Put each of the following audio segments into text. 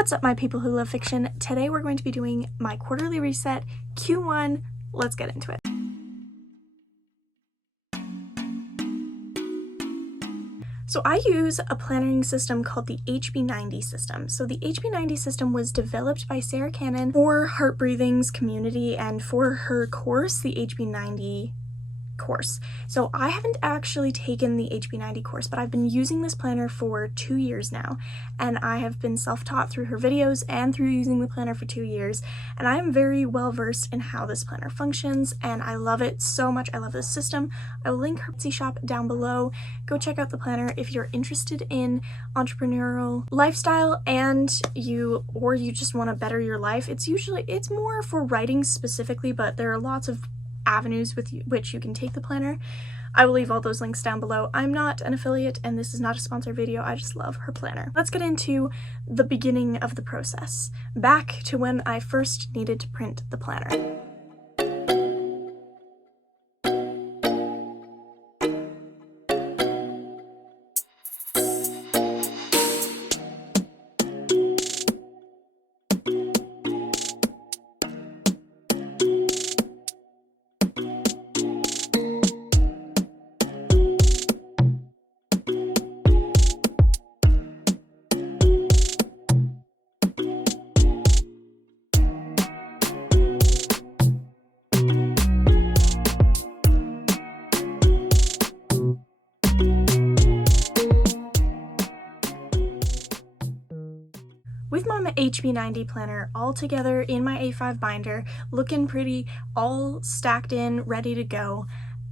What's up, my people who love fiction? Today we're going to be doing my quarterly reset, Q1. Let's get into it. So I use a plannering system called the HB90 system. So the HB90 system was developed by Sarah Cannon for Heart Breathing's community and for her course, the HB90 course. So I haven't actually taken the HB90 course, but I've been using this planner for 2 years now, and I have been self-taught through her videos and through using the planner for 2 years, and I am very well versed in how this planner functions, and I love it so much. I love this system. I will link her Etsy shop down below. Go check out the planner if you're interested in entrepreneurial lifestyle and you just want to better your life. It's more for writing specifically, but there are lots of avenues with which you can take the planner. I will leave all those links down below. I'm not an affiliate and this is not a sponsored video. I just love her planner. Let's get into the beginning of the process, back to when I first needed to print the planner. With my HB90 planner all together in my A5 binder, looking pretty, all stacked in, ready to go,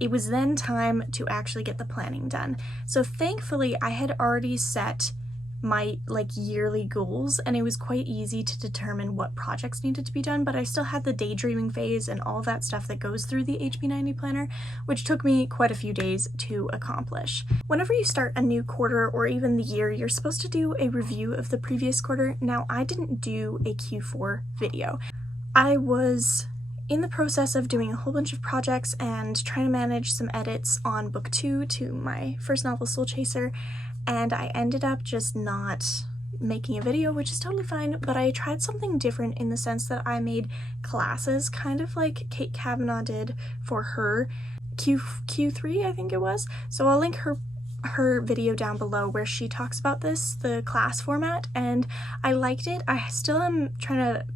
it was then time to actually get the planning done. So thankfully I had already set my yearly goals, and it was quite easy to determine what projects needed to be done, but I still had the daydreaming phase and all that stuff that goes through the HB90 planner, which took me quite a few days to accomplish. Whenever you start a new quarter or even the year, you're supposed to do a review of the previous quarter. Now, I didn't do a Q4 video. I was in the process of doing a whole bunch of projects and trying to manage some edits on book 2 to my first novel, Soul Chaser, and I ended up just not making a video, which is totally fine, but I tried something different in the sense that I made classes, kind of like Kate Kavanaugh did for her Q3, I think it was. So I'll link her video down below where she talks about the class format, and I liked it. I still am trying to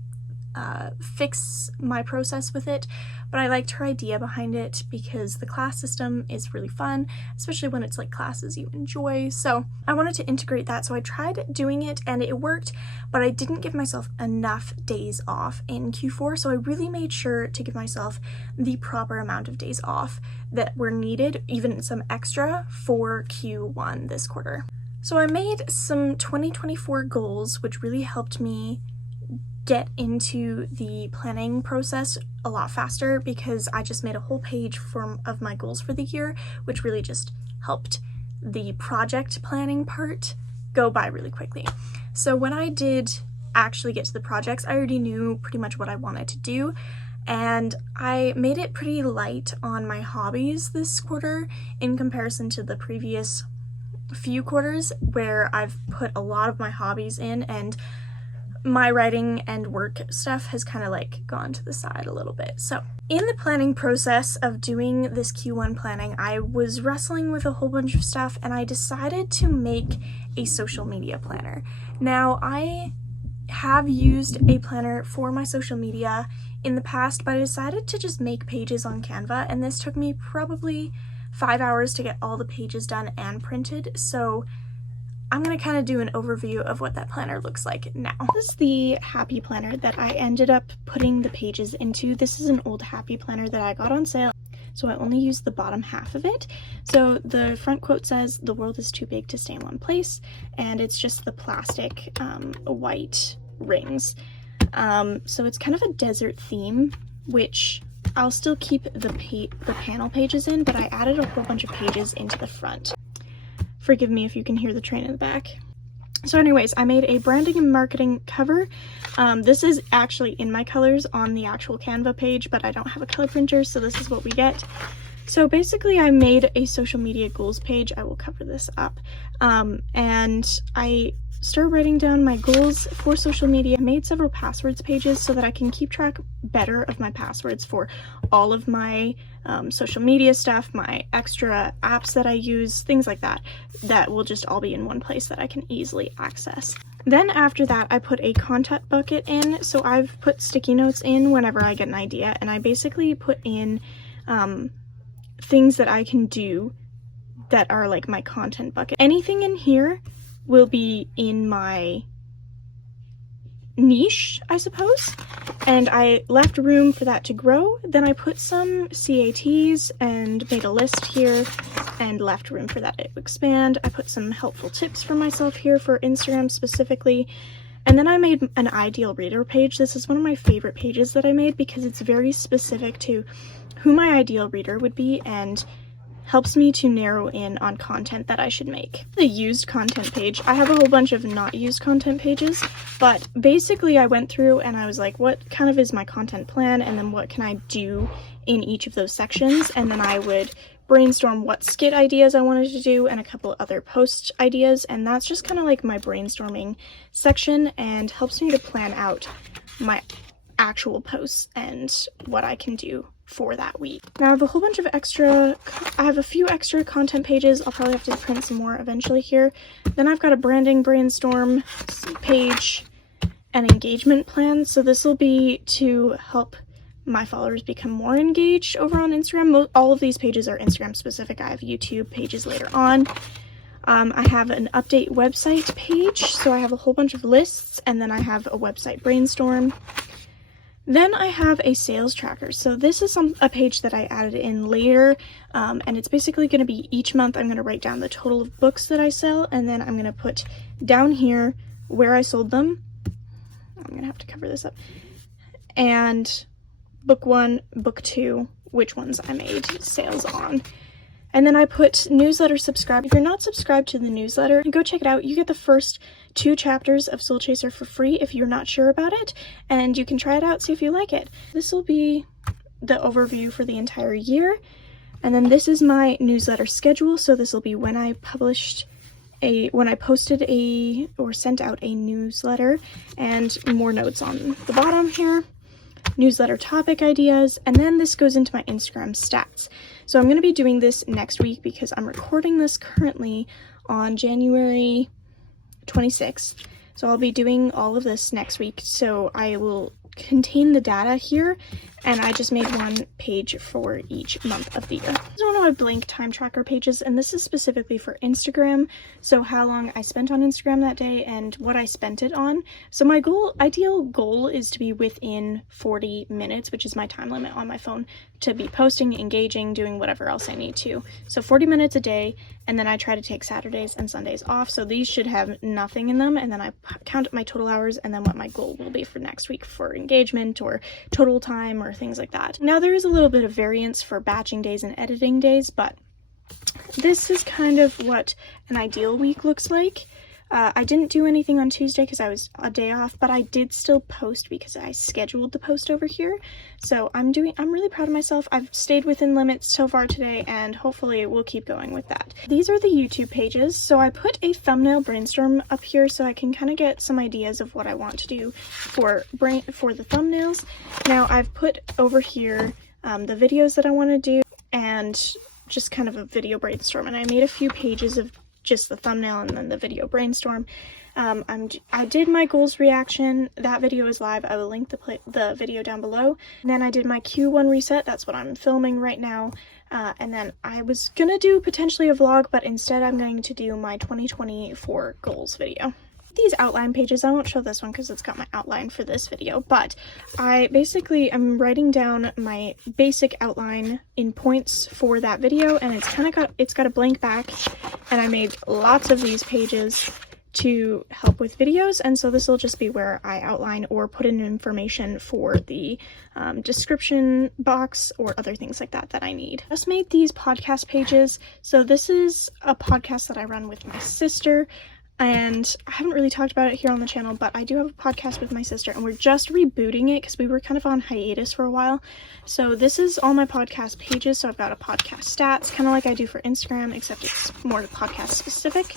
fix my process with it, but I liked her idea behind it because the class system is really fun, especially when it's like classes you enjoy. So I wanted to integrate that, so I tried doing it and it worked, but I didn't give myself enough days off in Q4, so I really made sure to give myself the proper amount of days off that were needed, even some extra, for Q1 this quarter. So I made some 2024 goals, which really helped me get into the planning process a lot faster because I just made a whole page of my goals for the year, which really just helped the project planning part go by really quickly. So when I did actually get to the projects, I already knew pretty much what I wanted to do, and I made it pretty light on my hobbies this quarter in comparison to the previous few quarters where I've put a lot of my hobbies in, and my writing and work stuff has kind of gone to the side a little bit. So in the planning process of doing this Q1 planning, I was wrestling with a whole bunch of stuff and I decided to make a social media planner. Now, I have used a planner for my social media in the past, but I decided to just make pages on Canva, and this took me probably 5 hours to get all the pages done and printed. So I'm going to kind of do an overview of what that planner looks like now. This is the Happy Planner that I ended up putting the pages into. This is an old Happy Planner that I got on sale, so I only used the bottom half of it. So the front quote says, "The world is too big to stay in one place," and it's just the plastic white rings. So it's kind of a desert theme, which I'll still keep the panel pages in, but I added a whole bunch of pages into the front. Forgive me if you can hear the train in the back. So anyways, I made a branding and marketing cover. This is actually in my colors on the actual Canva page, but I don't have a color printer, so this is what we get. So basically I made a social media goals page. I will cover this up. And I start writing down my goals for social media. I made several passwords pages so that I can keep track better of my passwords for all of my social media stuff, my extra apps that I use, things like that, that will just all be in one place that I can easily access. Then after that, I put a content bucket in. So I've put sticky notes in whenever I get an idea, and I basically put in things that I can do that are like my content bucket. Anything in here will be in my niche, I suppose, and I left room for that to grow. Then I put some CATs and made a list here and left room for that to expand. I put some helpful tips for myself here for Instagram specifically. And then I made an ideal reader page. This is one of my favorite pages that I made because it's very specific to who my ideal reader would be and helps me to narrow in on content that I should make. The used content page, I have a whole bunch of not used content pages, but basically I went through and I was like, what kind of is my content plan, and then what can I do in each of those sections, and then I would brainstorm what skit ideas I wanted to do and a couple other post ideas, and that's just kind of like my brainstorming section and helps me to plan out my actual posts and what I can do for that week. Now I have a whole bunch of I have a few extra content pages. I'll probably have to print some more eventually here. Then I've got a branding brainstorm page and engagement plan. So this will be to help my followers become more engaged over on Instagram. All of these pages are Instagram specific. I have YouTube pages later on. I have an update website page. So I have a whole bunch of lists, and then I have a website brainstorm. Then I have a sales tracker. So this is a page that I added in later, and it's basically going to be each month I'm going to write down the total of books that I sell, and then I'm going to put down here where I sold them. I'm going to have to cover this up. And book 1, book 2, which ones I made sales on. And then I put newsletter subscribe. If you're not subscribed to the newsletter, go check it out. You get the first 2 chapters of Soul Chaser for free if you're not sure about it, and you can try it out, see if you like it. This will be the overview for the entire year, and then this is my newsletter schedule. So this will be when I posted or sent out a newsletter, and more notes on the bottom here, newsletter topic ideas, and then this goes into my Instagram stats. So I'm going to be doing this next week because I'm recording this currently on January 26th. So I'll be doing all of this next week. So I will contain the data here, and I just made one page for each month of the year. This is one of my blank time tracker pages, and this is specifically for Instagram. So how long I spent on Instagram that day and what I spent it on. So my ideal goal is to be within 40 minutes, which is my time limit on my phone, to be posting, engaging, doing whatever else I need to. So 40 minutes a day, and then I try to take Saturdays and Sundays off. So these should have nothing in them, and then I count up my total hours and then what my goal will be for next week for engagement or total time or things like that. Now there is a little bit of variance for batching days and editing days, but this is kind of what an ideal week looks like. I didn't do anything on Tuesday because I was a day off, but I did still post because I scheduled the post over here. So I'm really proud of myself. I've stayed within limits so far today, and hopefully we'll keep going with that. These are the YouTube pages. So I put a thumbnail brainstorm up here so I can kind of get some ideas of what I want to do for the thumbnails. Now I've put over here the videos that I want to do and just kind of a video brainstorm, and I made a few pages of just the thumbnail and then the video brainstorm. I did my goals reaction. That video is live. I will link the video down below. And then I did my Q1 reset. That's what I'm filming right now. And then I was gonna do potentially a vlog, but instead I'm going to do my 2024 goals video. These outline pages, I won't show this one because it's got my outline for this video, but I basically am writing down my basic outline in points for that video, and it's got a blank back, and I made lots of these pages to help with videos, and so this will just be where I outline or put in information for the description box or other things like that I need. I just made these podcast pages. So this is a podcast that I run with my sister, and I haven't really talked about it here on the channel, but I do have a podcast with my sister, and we're just rebooting it because we were kind of on hiatus for a while. So this is all my podcast pages. So I've got a podcast stats, kind of like I do for Instagram, except it's more podcast specific.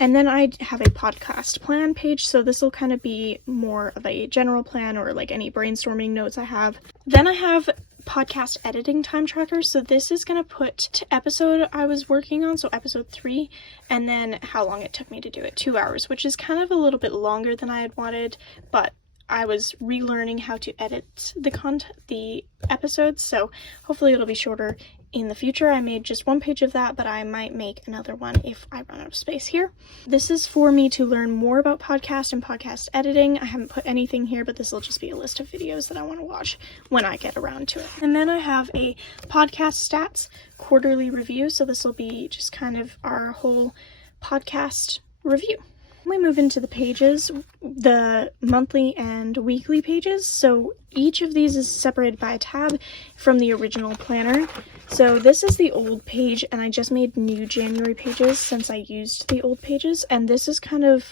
And then I have a podcast plan page, so this will kind of be more of a general plan or like any brainstorming notes I have. Then I have podcast editing time tracker, so this is going to put episode I was working on, so episode 3, and then how long it took me to do it, 2 hours, which is kind of a little bit longer than I had wanted, but I was relearning how to edit the episodes, so hopefully it'll be shorter in the future. I made just 1 page of that, but I might make another one if I run out of space here. This is for me to learn more about podcast and podcast editing. I haven't put anything here, but this will just be a list of videos that I want to watch when I get around to it. And then I have a podcast stats quarterly review, so this will be just kind of our whole podcast review. We move into the pages, the monthly and weekly pages. So each of these is separated by a tab from the original planner. So this is the old page, and I just made new January pages since I used the old pages, and this is kind of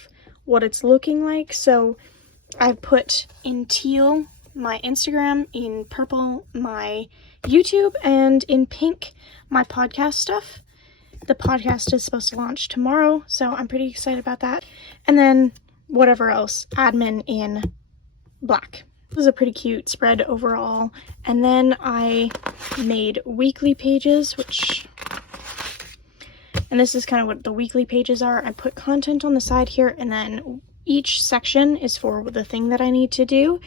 what it's looking like. So I put in teal my Instagram, in purple my YouTube, and in pink my podcast stuff. The podcast is supposed to launch tomorrow, so I'm pretty excited about that. And then whatever else, admin in black. It was a pretty cute spread overall. And then I made weekly pages, and this is kind of what the weekly pages are. I put content on the side here, and then each section is for the thing that I need to do.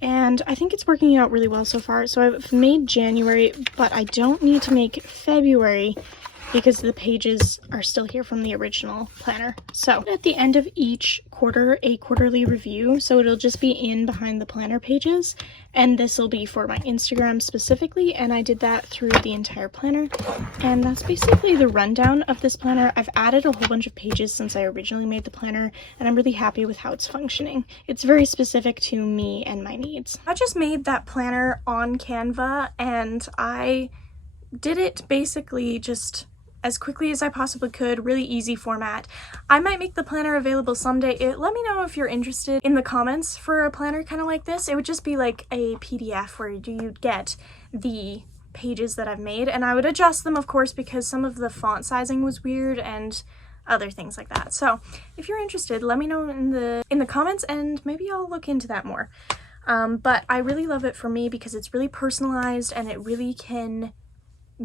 And I think it's working out really well so far. So I've made January, but I don't need to make February because the pages are still here from the original planner. So at the end of each quarter, a quarterly review, so it'll just be in behind the planner pages, and this will be for my Instagram specifically, and I did that through the entire planner. And that's basically the rundown of this planner. I've added a whole bunch of pages since I originally made the planner, and I'm really happy with how it's functioning. It's very specific to me and my needs. I just made that planner on Canva, and I did it basically just as quickly as I possibly could, really easy format. I might make the planner available someday. Let me know if you're interested in the comments for a planner kind of like this. It would just be like a PDF where you'd get the pages that I've made, and I would adjust them, of course, because some of the font sizing was weird and other things like that. So if you're interested, let me know in the comments, and maybe I'll look into that more. But I really love it for me because it's really personalized, and it really can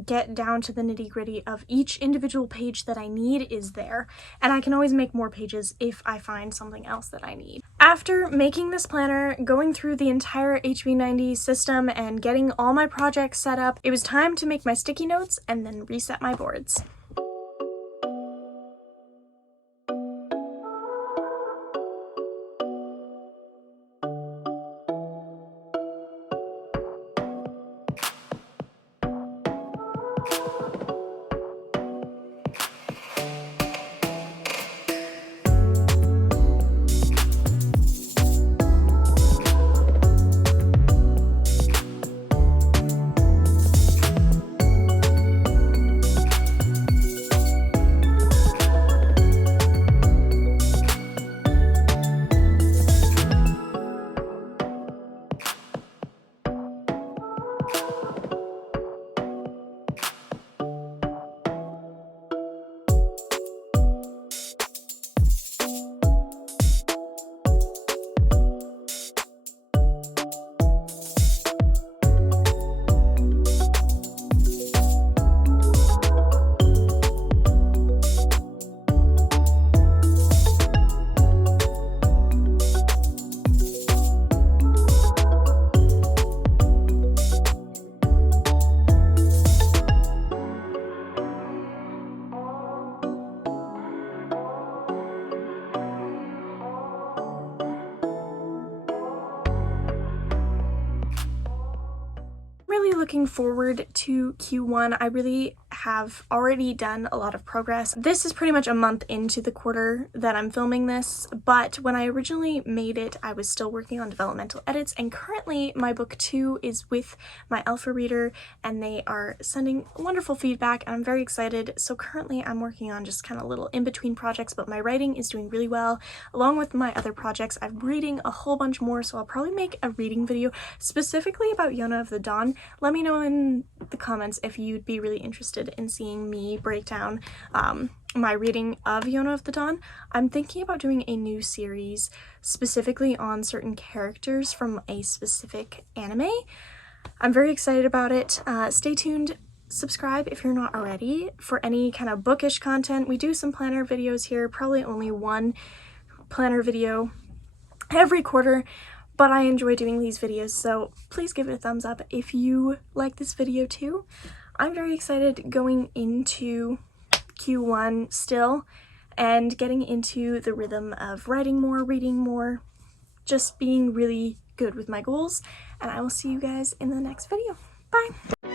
get down to the nitty-gritty of each individual page that I need is there, and I can always make more pages if I find something else that I need. After making this planner, going through the entire HV90 system and getting all my projects set up, it was time to make my sticky notes and then reset my boards. Looking forward to Q1. I really have already done a lot of progress. This is pretty much a month into the quarter that I'm filming this, but when I originally made it, I was still working on developmental edits, and currently my book 2 is with my alpha reader, and they are sending wonderful feedback, and I'm very excited. So currently I'm working on just kind of little in-between projects, but my writing is doing really well. Along with my other projects, I'm reading a whole bunch more, so I'll probably make a reading video specifically about Yona of the Dawn. Let me know in the comments if you'd be really interested interested in seeing me break down my reading of Yona of the Dawn, I'm thinking about doing a new series specifically on certain characters from a specific anime. I'm very excited about it. Stay tuned. Subscribe if you're not already for any kind of bookish content. We do some planner videos here, probably only one planner video every quarter, but I enjoy doing these videos, so please give it a thumbs up if you like this video too. I'm very excited going into Q1 still and getting into the rhythm of writing more, reading more, just being really good with my goals, and I will see you guys in the next video. Bye!